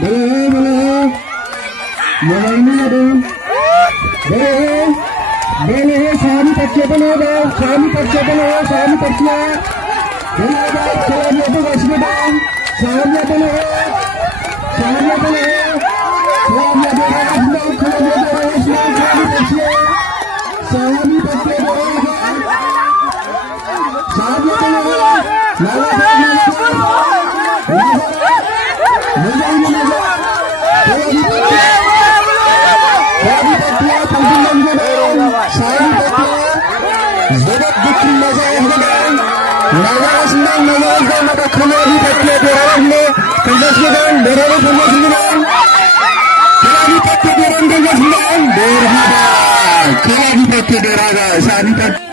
बोलो मोबाइल में दो बोले शामी बच्चे बनो शामी बच्चे बनो शामी बच्चियां शामी बनो शामी बनो शादी